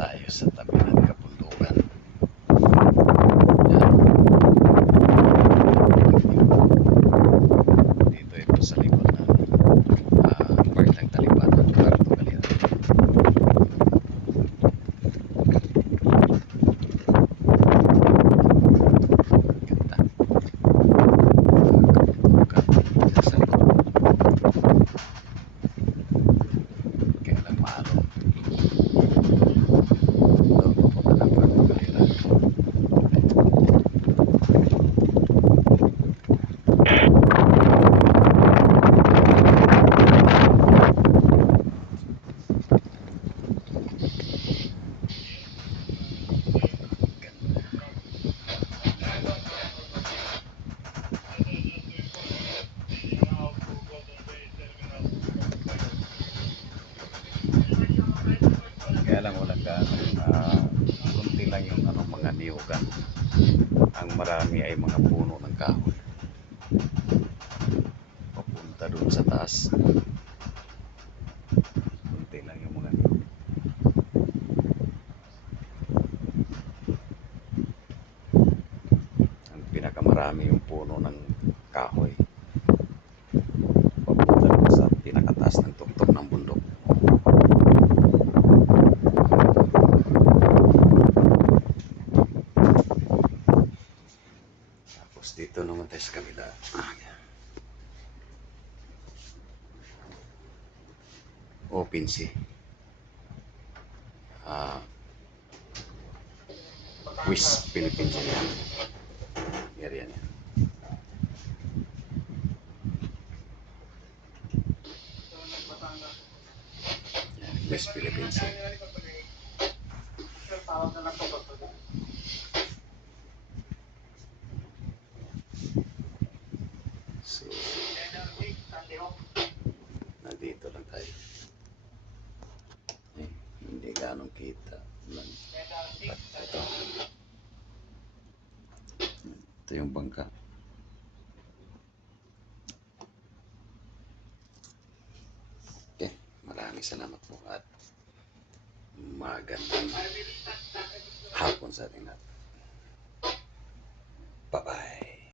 tayo sa tabi ng kabundukan. Yan. Dito ito sa likod ng park ng Talipatan, Puerto Galera. Ganda. Kabundukan sa loob. Kaya lang maalon. Kaya lang walang kunti lang yung mga niyugan. Ang marami ay mga puno ng kahoy. Papunta doon sa taas. Kunti lang yung mga niyugan. Ang pinakamarami yung puno ng kahoy. Papunta doon sa pinakataas ng tuktok ng bundok. Dito naman tayo sa kabila. Open sea. West Philippines yan. Area niya. West Philippines. So, nandito lang tayo. Hindi ganong kita. Ito yung bangka. Okay, maraming salamat po at magandang hapon sa ating lahat. Bye-bye.